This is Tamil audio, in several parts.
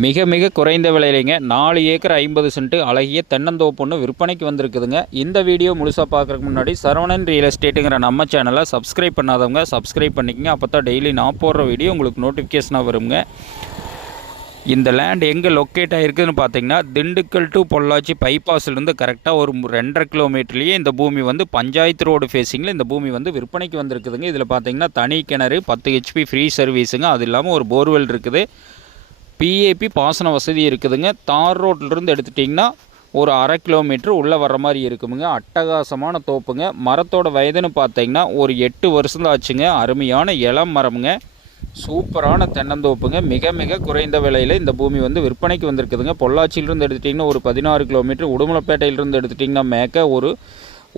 மிக மிக குறைந்த விலையிலேங்க 4 ஏக்கர் 50 சென்ட் அழகிய தென்னந்தோப்பு ஒன்று விற்பனைக்கு வந்திருக்குதுங்க. இந்த வீடியோ முழுசாக பார்க்குறதுக்கு முன்னாடி சரவணன் ரியல் எஸ்டேட்டுங்கிற நம்ம சேனலை சப்ஸ்கிரைப் பண்ணாதவங்க சப்ஸ்கிரைப் பண்ணிக்கங்க. அப்போ தான் டெய்லி நான் போடுற வீடியோ உங்களுக்கு நோட்டிஃபிகேஷனாக வருங்க. இந்த லேண்ட் எங்கே லொக்கேட் ஆகிருக்குதுன்னு பார்த்தீங்கன்னா, திண்டுக்கல் டு பொள்ளாச்சி பைபாஸ்லேருந்து கரெக்டாக ஒரு 2.5 கிலோமீட்டர்லேயே இந்த பூமி வந்து பஞ்சாயத்து ரோடு ஃபேஸிங்கில் இந்த பூமி வந்து விற்பனைக்கு வந்திருக்குதுங்க. இதில் பார்த்தீங்கன்னா தனி கிணறு 10 HP ஃப்ரீ சர்வீஸுங்க. அது இல்லாமல் ஒரு போர்வெல் இருக்குது. பிஏபி பாசன வசதி இருக்குதுங்க. தார் ரோட்லேருந்து எடுத்துட்டிங்கன்னா ஒரு 1/2 கிலோமீட்டர் உள்ளே வர்ற மாதிரி இருக்குதுங்க. அட்டகாசமான தோப்புங்க. மரத்தோட வயதுன்னு பார்த்தீங்கன்னா ஒரு 8 வருஷம் தான் ஆச்சுங்க. அருமையான இளம் மரமுங்க. சூப்பரான தென்னந்தோப்புங்க. மிக மிக குறைந்த விலையில் இந்த பூமி வந்து விற்பனைக்கு வந்திருக்குதுங்க. பொள்ளாச்சியிலிருந்து எடுத்துட்டிங்கன்னா ஒரு 16 கிலோமீட்டர், உடுமலைப்பேட்டையிலிருந்து எடுத்துட்டிங்கன்னா மேக்க ஒரு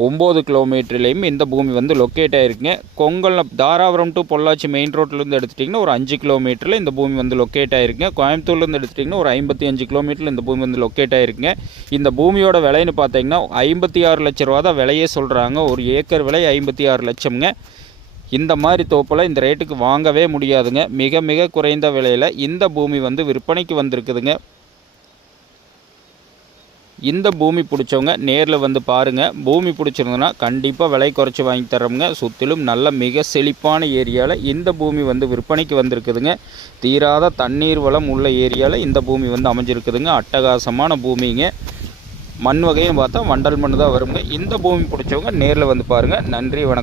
9 கிலோமீட்டர்லேயும் இந்த பூமி வந்து லொக்கேட் ஆகிருக்குங்க. கொங்கல் தாராபுரம் டு பொள்ளாச்சி மெயின் ரோட்லேருந்து எடுத்துட்டிங்கன்னா ஒரு 5 கிலோமீட்டரில் இந்த பூமி வந்து லொக்கேட் ஆகிருக்குங்க. கோயம்புத்தூர்லேருந்து எடுத்துட்டிங்கன்னா ஒரு 55 கிலோமீட்டரில் இந்த பூமி வந்து லொக்கேட் ஆகிருக்குங்க. இந்த பூமியோட விலைன்னு பார்த்தீங்கன்னா 56 லட்ச ரூபா தான் விலையே சொல்கிறாங்க. ஒரு ஏக்கர் விலை 56 லட்சம்ங்க. இந்த மாதிரி தோப்பில் இந்த ரேட்டுக்கு வாங்கவே முடியாதுங்க. மிக மிக குறைந்த விலையில் இந்த பூமி வந்து விற்பனைக்கு வந்திருக்குதுங்க. இந்த பூமி பிடிச்சவங்க நேரில் வந்து பாருங்கள். பூமி பிடிச்சிருந்ததுன்னா கண்டிப்பாக விலை குறைச்சி வாங்கி தரோங்க. சுற்றிலும் நல்ல மிக செழிப்பான ஏரியாவில் இந்த பூமி வந்து விற்பனைக்கு வந்திருக்குதுங்க. தீராத தண்ணீர் வளம் உள்ள ஏரியாவில் இந்த பூமி வந்து அமைஞ்சிருக்குதுங்க. அட்டகாசமான பூமிங்க. மண் வகைன்னு பார்த்தா வண்டல் மண் தான் வருங்க. இந்த பூமி பிடிச்சவங்க நேரில் வந்து பாருங்கள். நன்றி, வணக்கம்.